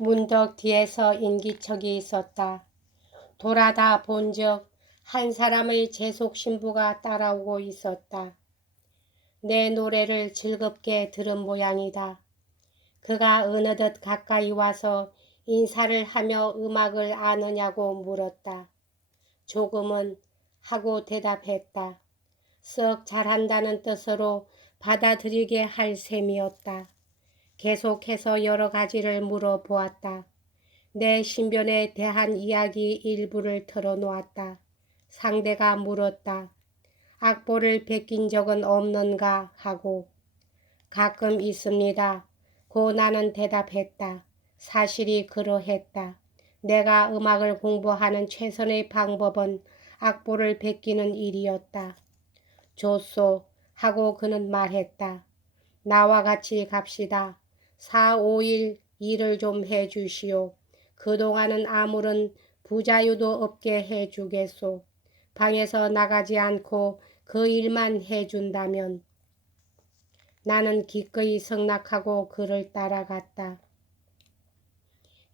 문득 뒤에서 인기척이 있었다. 돌아다 본즉 한 사람의 재속 신부가 따라오고 있었다. 내 노래를 즐겁게 들은 모양이다. 그가 어느덧 가까이 와서 인사를 하며 음악을 아느냐고 물었다. 조금은 하고 대답했다. 썩 잘한다는 뜻으로 받아들이게 할 셈이었다. 계속해서 여러 가지를 물어보았다. 내 신변에 대한 이야기 일부를 털어놓았다. 상대가 물었다. 악보를 베낀 적은 없는가 하고 가끔 있습니다. 고 나는 대답했다. 사실이 그러했다. 내가 음악을 공부하는 최선의 방법은 악보를 베끼는 일이었다. 좋소 하고 그는 말했다. 나와 같이 갑시다. 4, 5일 일을 좀 해주시오. 그동안은 아무런 부자유도 없게 해주겠소. 방에서 나가지 않고 그 일만 해준다면. 나는 기꺼이 승낙하고 그를 따라갔다.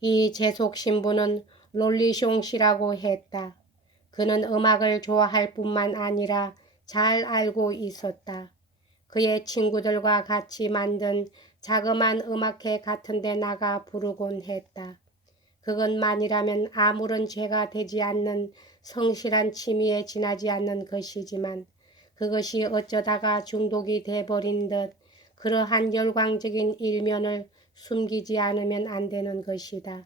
이 재속 신부는 롤리숑 씨라고 했다. 그는 음악을 좋아할 뿐만 아니라 잘 알고 있었다. 그의 친구들과 같이 만든 자그마한 음악회 같은 데 나가 부르곤 했다. 그것만이라면 아무런 죄가 되지 않는 성실한 취미에 지나지 않는 것이지만 그것이 어쩌다가 중독이 돼버린 듯 그러한 열광적인 일면을 숨기지 않으면 안 되는 것이다.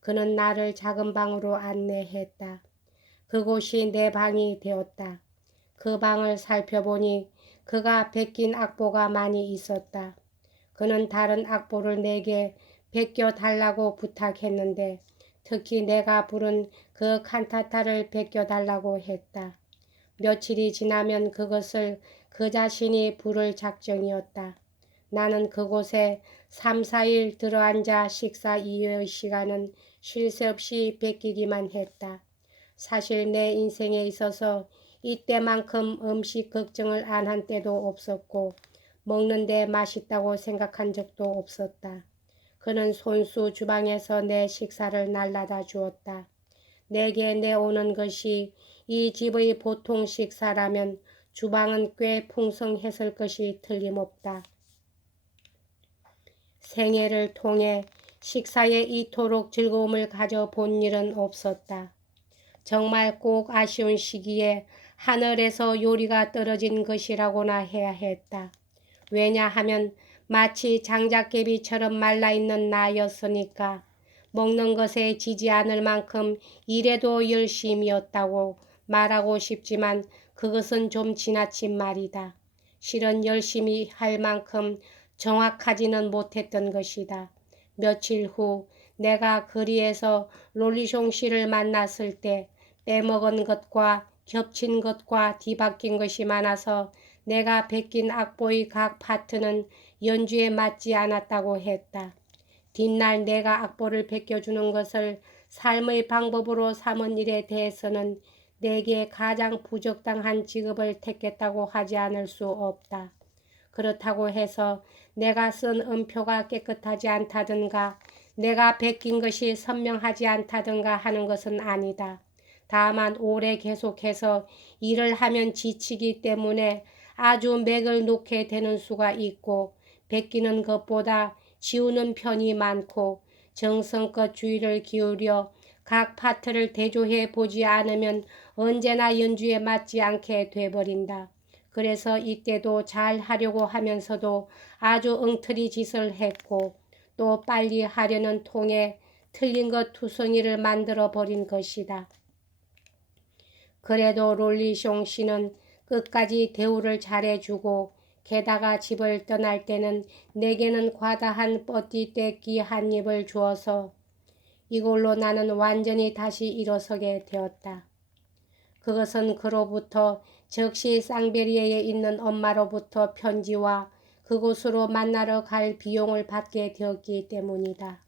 그는 나를 작은 방으로 안내했다. 그곳이 내 방이 되었다. 그 방을 살펴보니 그가 베낀 악보가 많이 있었다. 그는 다른 악보를 내게 베껴달라고 부탁했는데 특히 내가 부른 그 칸타타를 베껴달라고 했다. 며칠이 지나면 그것을 그 자신이 부를 작정이었다. 나는 그곳에 3, 4일 들어앉아 식사 이후의 시간은 쉴 새 없이 베끼기만 했다. 사실 내 인생에 있어서 이때만큼 음식 걱정을 안 한 때도 없었고 먹는데 맛있다고 생각한 적도 없었다. 그는 손수 주방에서 내 식사를 날라다 주었다. 내게 내오는 것이 이 집의 보통 식사라면 주방은 꽤 풍성했을 것이 틀림없다. 생애를 통해 식사에 이토록 즐거움을 가져본 일은 없었다. 정말 꼭 아쉬운 시기에 하늘에서 요리가 떨어진 것이라고나 해야 했다. 왜냐하면 마치 장작개비처럼 말라있는 나였으니까. 먹는 것에 지지 않을 만큼 일에도 열심이었다고 말하고 싶지만 그것은 좀 지나친 말이다. 실은 열심히 할 만큼 정확하지는 못했던 것이다. 며칠 후 내가 거리에서 롤리숑 씨를 만났을 때 빼먹은 것과 겹친 것과 뒤바뀐 것이 많아서 내가 베낀 악보의 각 파트는 연주에 맞지 않았다고 했다. 뒷날 내가 악보를 베껴주는 것을 삶의 방법으로 삼은 일에 대해서는 내게 가장 부적당한 직업을 택했다고 하지 않을 수 없다. 그렇다고 해서 내가 쓴 음표가 깨끗하지 않다든가 내가 베낀 것이 선명하지 않다든가 하는 것은 아니다. 다만 오래 계속해서 일을 하면 지치기 때문에 아주 맥을 놓게 되는 수가 있고 베끼는 것보다 지우는 편이 많고 정성껏 주의를 기울여 각 파트를 대조해 보지 않으면 언제나 연주에 맞지 않게 돼버린다. 그래서 이때도 잘 하려고 하면서도 아주 엉터리 짓을 했고 또 빨리 하려는 통에 틀린 것 투성이를 만들어 버린 것이다. 그래도 롤리숑 씨는 끝까지 대우를 잘해주고 게다가 집을 떠날 때는 내게는 과다한 뻗디떼끼 한 입을 주어서 이걸로 나는 완전히 다시 일어서게 되었다. 그것은 그로부터 즉시 쌍베리에에 있는 엄마로부터 편지와 그곳으로 만나러 갈 비용을 받게 되었기 때문이다.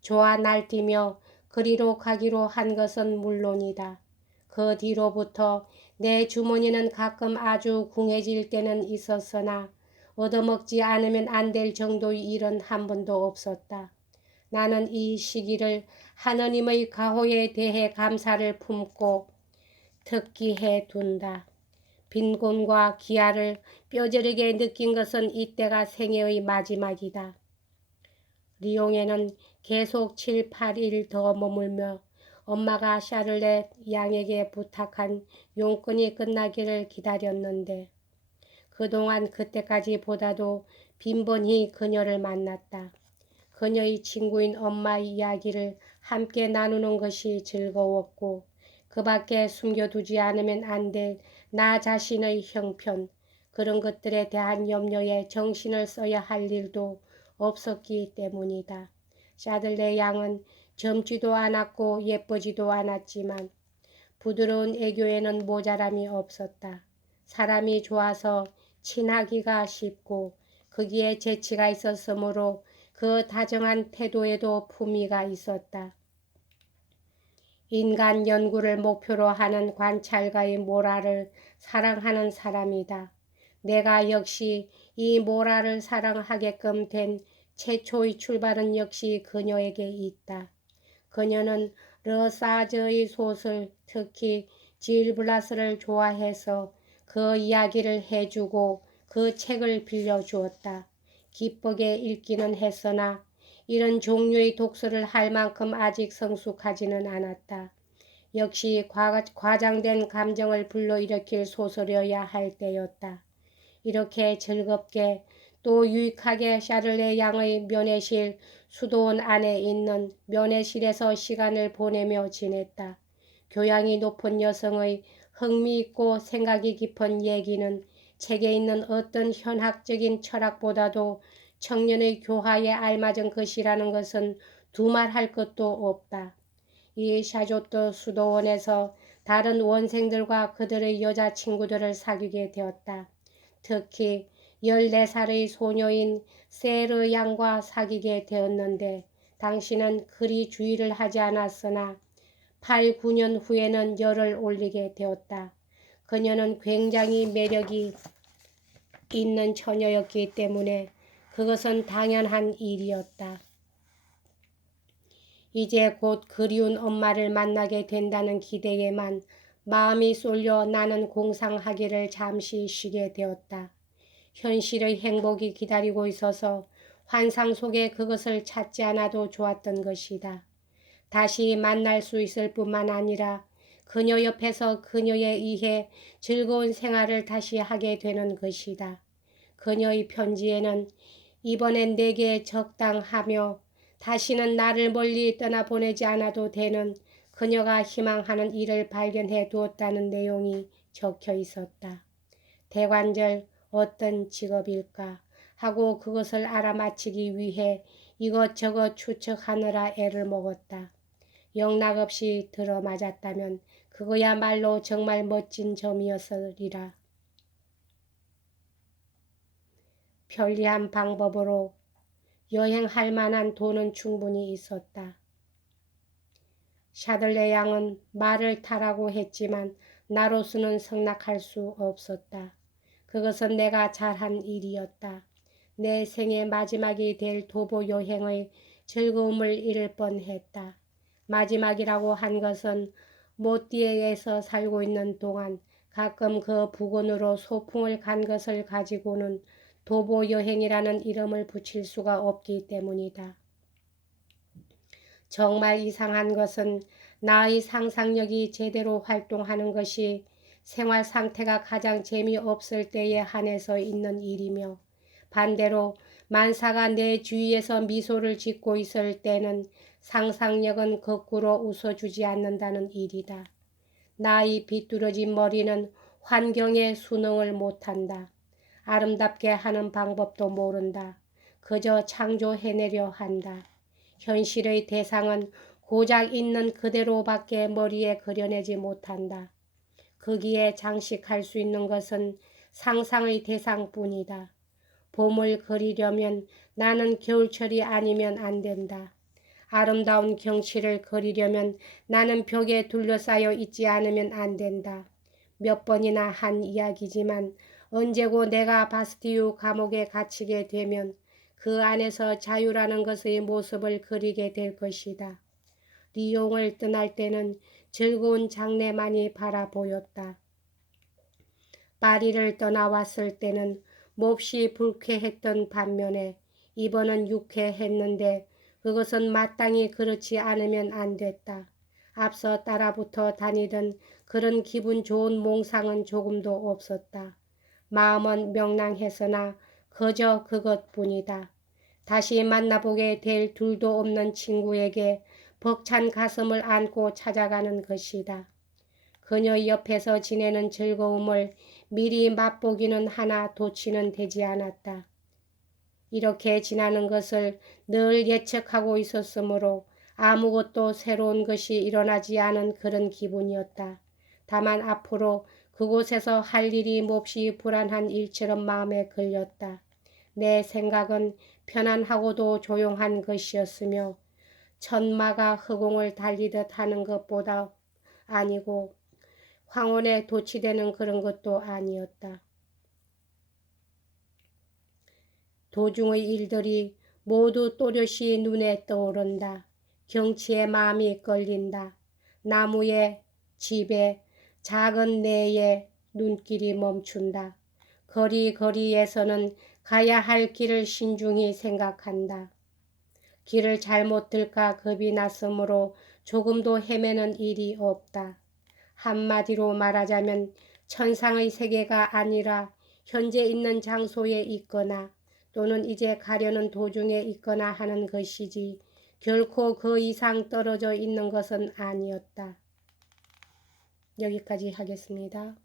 좋아 날뛰며 그리로 가기로 한 것은 물론이다. 그 뒤로부터 내 주머니는 가끔 아주 궁해질 때는 있었으나 얻어먹지 않으면 안 될 정도의 일은 한 번도 없었다. 나는 이 시기를 하느님의 가호에 대해 감사를 품고 특기해 둔다. 빈곤과 기아를 뼈저리게 느낀 것은 이때가 생애의 마지막이다. 리옹에는 계속 7, 8일 더 머물며 엄마가 샤를렛 양에게 부탁한 용건이 끝나기를 기다렸는데 그동안 그때까지 보다도 빈번히 그녀를 만났다. 그녀의 친구인 엄마의 이야기를 함께 나누는 것이 즐거웠고 그 밖에 숨겨두지 않으면 안 될 나 자신의 형편, 그런 것들에 대한 염려에 정신을 써야 할 일도 없었기 때문이다. 샤들레 양은 젊지도 않았고 예쁘지도 않았지만 부드러운 애교에는 모자람이 없었다. 사람이 좋아서 친하기가 쉽고 거기에 재치가 있었으므로 그 다정한 태도에도 품위가 있었다. 인간 연구를 목표로 하는 관찰가의 모라를 사랑하는 사람이다. 내가 역시 이 모라를 사랑하게끔 된 최초의 출발은 역시 그녀에게 있다. 그녀는 르사즈의 소설, 특히 질 블라스를 좋아해서 그 이야기를 해주고 그 책을 빌려주었다. 기쁘게 읽기는 했으나 이런 종류의 독서를 할 만큼 아직 성숙하지는 않았다. 역시 과장된 감정을 불러일으킬 소설이어야 할 때였다. 이렇게 즐겁게 또 유익하게 샤를레 양의 면회실 수도원 안에 있는 면회실에서 시간을 보내며 지냈다. 교양이 높은 여성의 흥미있고 생각이 깊은 얘기는 책에 있는 어떤 현학적인 철학보다도 청년의 교화에 알맞은 것이라는 것은 두말할 것도 없다. 이 샤조트 수도원에서 다른 원생들과 그들의 여자친구들을 사귀게 되었다. 특히 14살의 소녀인 세르 양과 사귀게 되었는데 당신은 그리 주의를 하지 않았으나 8, 9년 후에는 열을 올리게 되었다. 그녀는 굉장히 매력이 있는 처녀였기 때문에 그것은 당연한 일이었다. 이제 곧 그리운 엄마를 만나게 된다는 기대에만 마음이 쏠려 나는 공상하기를 잠시 쉬게 되었다. 현실의 행복이 기다리고 있어서 환상 속에 그것을 찾지 않아도 좋았던 것이다. 다시 만날 수 있을 뿐만 아니라 그녀 옆에서 그녀에 의해 즐거운 생활을 다시 하게 되는 것이다. 그녀의 편지에는 이번엔 내게 적당하며 다시는 나를 멀리 떠나보내지 않아도 되는 그녀가 희망하는 일을 발견해 두었다는 내용이 적혀 있었다. 대관절 어떤 직업일까 하고 그것을 알아맞히기 위해 이것저것 추측하느라 애를 먹었다. 영락없이 들어맞았다면 그거야말로 정말 멋진 점이었으리라. 편리한 방법으로 여행할 만한 돈은 충분히 있었다. 샤들레 양은 말을 타라고 했지만 나로서는 승낙할 수 없었다. 그것은 내가 잘한 일이었다. 내 생의 마지막이 될 도보 여행의 즐거움을 잃을 뻔했다. 마지막이라고 한 것은 모띠에에서 살고 있는 동안 가끔 그 부근으로 소풍을 간 것을 가지고는 도보 여행이라는 이름을 붙일 수가 없기 때문이다. 정말 이상한 것은 나의 상상력이 제대로 활동하는 것이 생활 상태가 가장 재미없을 때에 한해서 있는 일이며 반대로 만사가 내 주위에서 미소를 짓고 있을 때는 상상력은 거꾸로 웃어주지 않는다는 일이다. 나의 비뚤어진 머리는 환경에 순응을 못한다. 아름답게 하는 방법도 모른다. 그저 창조해내려 한다. 현실의 대상은 고작 있는 그대로밖에 머리에 그려내지 못한다. 거기에 장식할 수 있는 것은 상상의 대상뿐이다. 봄을 그리려면 나는 겨울철이 아니면 안 된다. 아름다운 경치를 그리려면 나는 벽에 둘러싸여 있지 않으면 안 된다. 몇 번이나 한 이야기지만 언제고 내가 바스티유 감옥에 갇히게 되면 그 안에서 자유라는 것의 모습을 그리게 될 것이다. 리옹을 떠날 때는 즐거운 장래만이 바라보였다. 파리를 떠나왔을 때는 몹시 불쾌했던 반면에 이번은 유쾌했는데 그것은 마땅히 그렇지 않으면 안 됐다. 앞서 따라붙어 다니던 그런 기분 좋은 몽상은 조금도 없었다. 마음은 명랑했으나 그저 그것뿐이다. 다시 만나보게 될 둘도 없는 친구에게 벅찬 가슴을 안고 찾아가는 것이다. 그녀 옆에서 지내는 즐거움을 미리 맛보기는 하나 도치는 되지 않았다. 이렇게 지나는 것을 늘 예측하고 있었으므로 아무것도 새로운 것이 일어나지 않은 그런 기분이었다. 다만 앞으로 그곳에서 할 일이 몹시 불안한 일처럼 마음에 걸렸다. 내 생각은 편안하고도 조용한 것이었으며 천마가 허공을 달리듯 하는 것보다 아니고 황혼에 도취되는 그런 것도 아니었다. 도중의 일들이 모두 또렷이 눈에 떠오른다. 경치에 마음이 끌린다. 나무에, 집에, 작은 내에 눈길이 멈춘다. 거리거리에서는 가야 할 길을 신중히 생각한다. 길을 잘못 들까 겁이 났으므로 조금도 헤매는 일이 없다. 한마디로 말하자면 천상의 세계가 아니라 현재 있는 장소에 있거나 또는 이제 가려는 도중에 있거나 하는 것이지 결코 그 이상 떨어져 있는 것은 아니었다. 여기까지 하겠습니다.